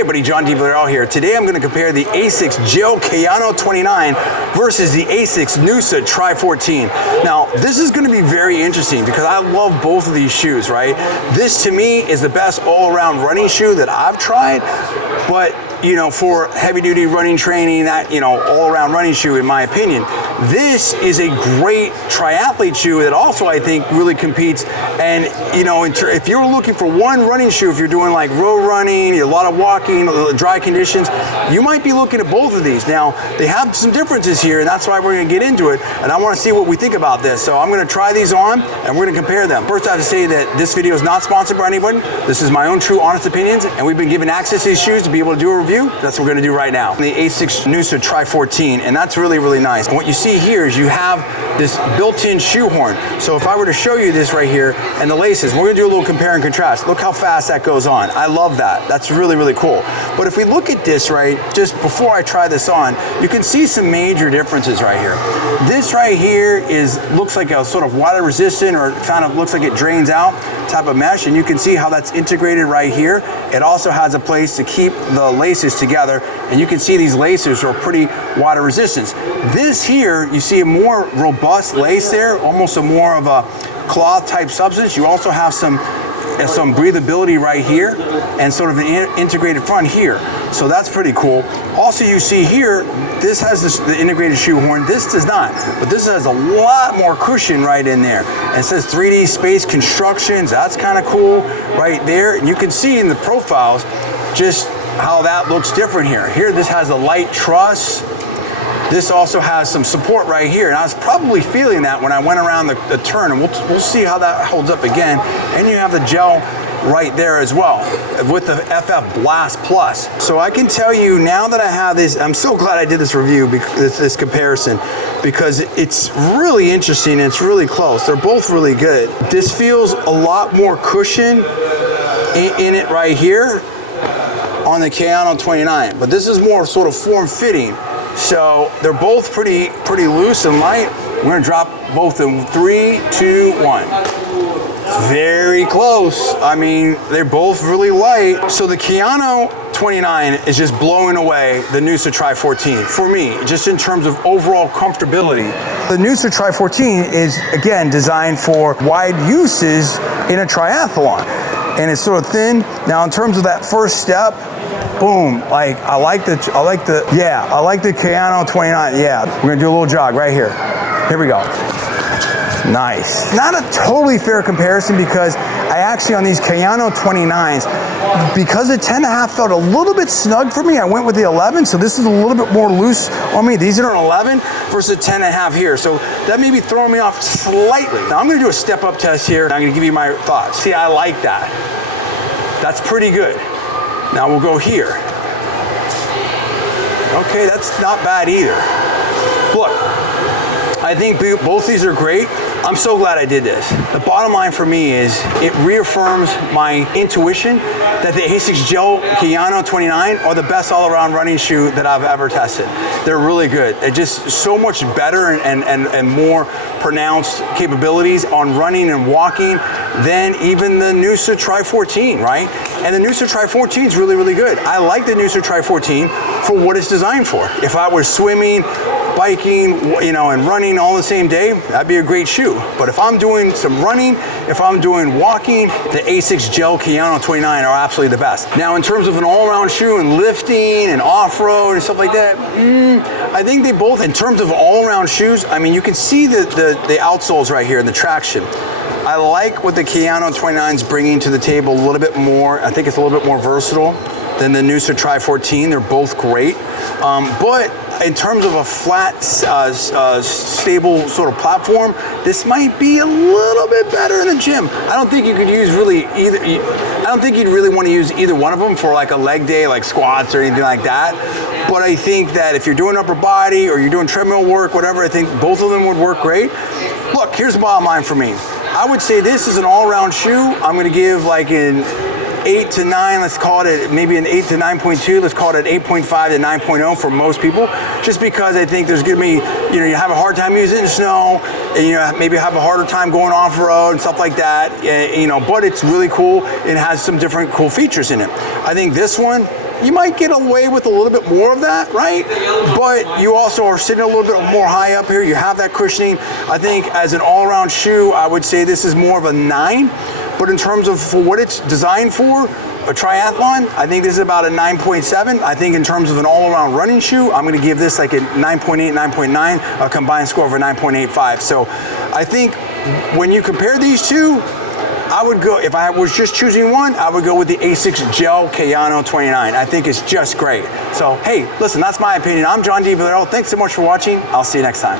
Hey buddy, John DeValero here. Today I'm going to compare the Asics Gel-Kayano 29 versus the Asics Noosa Tri 14. Now, this is going to be very interesting because I love both of these shoes, right? This to me is the best all-around running shoe that I've tried, but you know, for heavy-duty running training, that, you know, all-around running shoe, in my opinion. This is a great triathlete shoe that also, I think, really competes. And, you know, if you're looking for one running shoe, if you're doing like road running, a lot of walking, dry conditions, you might be looking at both of these. Now, they have some differences here, and that's why we're gonna get into it. And I wanna see what we think about this. So I'm gonna try these on, and we're gonna compare them. First, I have to say that this video is not sponsored by anyone. This is my own true, honest opinions, and we've been given access to these shoes to be able to do a review. That's what we're gonna do right now. The Asics Noosa Tri 14, and that's really, really nice. And what you see here is you have this built-in shoe horn. So if I were to show you this right here, and the laces, we're gonna do a little compare and contrast. Look how fast that goes on. I love that. That's really, really cool. But if we look at this, right, just before I try this on, you can see some major differences right here. This right here looks like a sort of water resistant, or kind of looks like it drains out type of mesh, and you can see how that's integrated right here. It also has a place to keep the laces together, and you can see these laces are pretty water resistant. This here, you see a more robust lace there, almost a more of a cloth type substance. You also have some breathability right here, and sort of an integrated front here. So that's pretty cool. Also, you see here, this has the integrated shoe horn. This does not, but this has a lot more cushion right in there. And it says 3D Space Constructions. That's kind of cool right there. And you can see in the profiles just how that looks different here. Here, this has a light truss. This also has some support right here, and I was probably feeling that when I went around the turn, and we'll see how that holds up again. And you have the gel right there as well with the FF Blast Plus. So I can tell you now that I have this, I'm so glad I did this review, this comparison, because it's really interesting and it's really close. They're both really good. This feels a lot more cushion in it right here on the Kayano 29, but this is more sort of form-fitting. So they're both pretty loose and light. We're gonna drop both in 3, 2, 1. Very close. I mean, they're both really light. So the Kayano 29 is just blowing away the Noosa Tri 14 for me, just in terms of overall comfortability. The Noosa Tri 14 is, again, designed for wide uses in a triathlon, and it's sort of thin. Now, in terms of that first step, boom, like I like the Kayano 29. Yeah, we're gonna do a little jog right here. Here we go. Nice. Not a totally fair comparison, because I actually, on these Kayano 29s, because the 10.5 felt a little bit snug for me, I went with the 11, so this is a little bit more loose on me. These are an 11 versus 10.5 here, so that may be throwing me off slightly. Now I'm gonna do a step-up test here, and I'm gonna give you my thoughts. See, I like that. That's pretty good. Now we'll go here. Okay, that's not bad either. Look, I think both these are great. I'm so glad I did this. The bottom line for me is it reaffirms my intuition that the Asics Gel-Kayano 29 are the best all-around running shoe that I've ever tested. They're really good. They're just so much better and more pronounced capabilities on running and walking than even the Noosa Tri 14, right? And the Noosa Tri 14 is really, really good. I like the Noosa Tri 14 for what it's designed for. If I was swimming, biking, you know, and running all the same day, that'd be a great shoe. But if I'm doing some running, if I'm doing walking, the Asics Gel-Kayano 29 are absolutely the best. Now, in terms of an all-around shoe and lifting and off-road and stuff like that, I think they both, in terms of all-around shoes, I mean, you can see the outsoles right here and the traction. I like what the Kayano 29 is bringing to the table a little bit more. I think it's a little bit more versatile than the Noosa Tri 14. They're both great. But in terms of a flat, stable sort of platform, this might be a little bit better in the gym. I don't think you could use really either. I don't think you'd really want to use either one of them for like a leg day, like squats or anything like that. But I think that if you're doing upper body or you're doing treadmill work, whatever, I think both of them would work great. Look, here's the bottom line for me. I would say this is an all-around shoe. I'm going to give like an 8 to 9, let's call it maybe an 8 to 9.2, let's call it an 8.5 to 9.0 for most people, just because I think there's gonna be, you know, you have a hard time using it in snow, and you know, maybe have a harder time going off-road and stuff like that, you know, but it's really cool. It has some different cool features in it. I think this one you might get away with a little bit more of that, right? But you also are sitting a little bit more high up here. You have that cushioning. I think as an all-around shoe, I would say this is more of a 9. But in terms of for what it's designed for, a triathlon, I think this is about a 9.7. I think in terms of an all-around running shoe, I'm going to give this like a 9.8, 9.9, a combined score of a 9.85. So I think when you compare these two, I would go, if I was just choosing one, I would go with the Asics Gel-Kayano 29. I think it's just great. So hey, listen, that's my opinion. I'm John D. Valero. Thanks so much for watching. I'll see you next time.